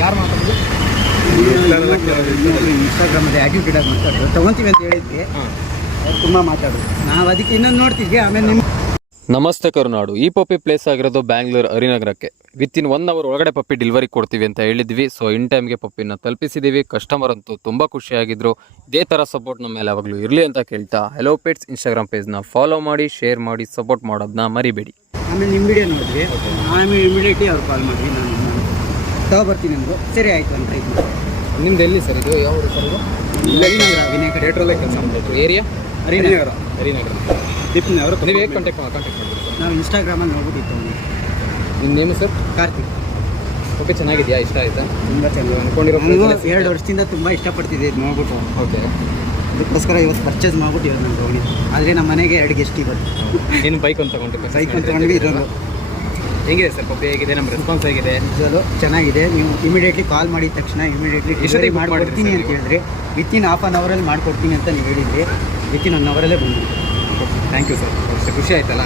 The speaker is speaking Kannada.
ಯಾರು ಮಾತಾಡೋದು? ಇನ್ಸ್ಟಾಗ್ರಾಮಲ್ಲಿ ಆ್ಯಕ್ಟಿವಿಟಿಯಾಗಿ ಮಾತಾಡೋದು ತೊಗೊತೀವಿ ಅಂತ ಹೇಳಿದ್ವಿ. ಅವ್ರು ತುಂಬ ಮಾತಾಡೋದು, ನಾವು ಅದಕ್ಕೆ ಇನ್ನೊಂದು ನೋಡ್ತಿದ್ವಿ. ಆಮೇಲೆ ನಿಮ್ಮ ನಮಸ್ತೆ ಕರುನಾಡು. ಈ ಪಪ್ಪಿ ಪ್ಲೇಸ್ ಆಗಿರೋದು ಬ್ಯಾಂಗ್ಳೂರು ಹರಿನಗರಕ್ಕೆ. ವಿತಿನ್ 1 ಅವರ್ ಒಳಗಡೆ ಪಪ್ಪಿ ಡೆಲಿವರಿ ಕೊಡ್ತೀವಿ ಅಂತ ಹೇಳಿದ್ವಿ. ಸೊ ಇನ್ ಟೈಮ್ಗೆ ಪಪ್ಪಿನ ತಲುಪಿಸಿದ್ದೀವಿ. ಕಸ್ಟಮರ್ ಅಂತೂ ತುಂಬ ಖುಷಿಯಾಗಿದ್ದರು. ಇದೇ ಥರ ಸಪೋರ್ಟ್ ನಮ್ಮ ಮೇಲೆ ಯಾವಾಗಲೂ ಇರಲಿ ಅಂತ ಕೇಳ್ತಾ ಹೆಲೋ ಪೆಟ್ಸ್ ಇನ್ಸ್ಟಾಗ್ರಾಮ್ ಪೇಜ್ನ ಫಾಲೋ ಮಾಡಿ, ಶೇರ್ ಮಾಡಿ, ಸಪೋರ್ಟ್ ಮಾಡೋದನ್ನ ಮರಿಬೇಡಿ. ಆಮೇಲೆ ನಿಮ್ಮ ವಿಡಿಯೋ ನೋಡಿದ್ವಿ. ಆಮೇಲೆ ಇಮಿಡಿಯೇಟ್ಲಿ ಅವ್ರು ಕಾಲ್ ಮಾಡಿದ್ವಿ. ನಾನು ತಗೊಬರ್ತೀನಿ ಅಂದರು. ಸರಿ ಆಯಿತು ಅಂತ ಇದು ನಿಮ್ದು ಎಲ್ಲಿ ಸರ್ ಇದು? ಯಾವ ಊರು ಸರ್ ಇದು? ಹರಿನಗರ ವಿನಾಯಕ ಥಿಯೇಟ್ರಲ್ಲೇ ಕೆಲಸ ಮಾಡಬೇಕು. ಏರಿಯಾ ಹರಿನಗರ. ದೀಪ್ನಿ ಅವರು ನೀವು ಹೇಗೆ ಕಾಂಟ್ಯಾಕ್ಟ್ ಮಾಡಿದ್ರಿ ಸರ್? ನಾವು ಇನ್ಸ್ಟಾಗ್ರಾಮಲ್ಲಿ ನೋಡ್ಬಿಟ್ಟಿತ್ತು. ನಿಮ್ಮ ನೇಮು ಸರ್? ಕಾರ್ತಿಕ್. ಓಕೆ, ಚೆನ್ನಾಗಿದೆಯಾ? ಇಷ್ಟ ಆಯಿತಾ? ತುಂಬ ಚೆನ್ನಾಗಿ ಅನ್ಕೊಂಡಿರೋ 2 ವರ್ಷದಿಂದ ತುಂಬ ಇಷ್ಟಪಡ್ತಿದ್ದೆ ಇದು ನೋಡ್ಬಿಟ್ಟು. ಓಕೆ, ಅದಕ್ಕೋಸ್ಕರ ಇವತ್ತು ಪರ್ಚೇಸ್ ಮಾಡ್ಬಿಟ್ಟು ಇವತ್ತು ನಾನು ತೊಗೊಂಡಿದ್ದೆ. ಆದರೆ ನಮ್ಮ ಮನೆಗೆ 2 ಗೆಸ್ಟ್ ಇವತ್ತು. ನೀನು ಬೈಕ್ ಅಂತ ತಗೊಂಡ್ರಿ? ಬೈಕ್ ಅಂತ ತೊಗೊಂಡ್ವಿ. ಇದೊಂದು ಹೇಗಿದೆ ಸರ್ ಪಪ್ಪಿ? ಹೇಗಿದೆ? ನಮ್ಮ ರೆಸ್ಪಾನ್ಸ್ ಹೇಗಿದೆ? ನಿಜವೂ ಚೆನ್ನಾಗಿದೆ. ನೀವು ಇಮಿಡಿಯೇಟ್ಲಿ ಕಾಲ್ ಮಾಡಿದ ತಕ್ಷಣ ಇಮಿಡಿಯೇಟ್ಲಿ ಡೆಲಿವರಿ ಮಾಡಿಕೊಡ್ತೀನಿ ಅಂತ ಹೇಳಿದ್ರಿ. ವಿತಿನ್ ½ ಅನ್ ಅವರಲ್ಲಿ ಮಾಡಿಕೊಡ್ತೀನಿ ಅಂತ ನೀವು ಹೇಳಿದ್ರಿ. ವಿತಿನ್ 1 ಅವರಲ್ಲೇ ಬಂದ್ವಿ. Thank you sir. ಅಷ್ಟು ಖುಷಿ ಆಯ್ತಲ್ಲ?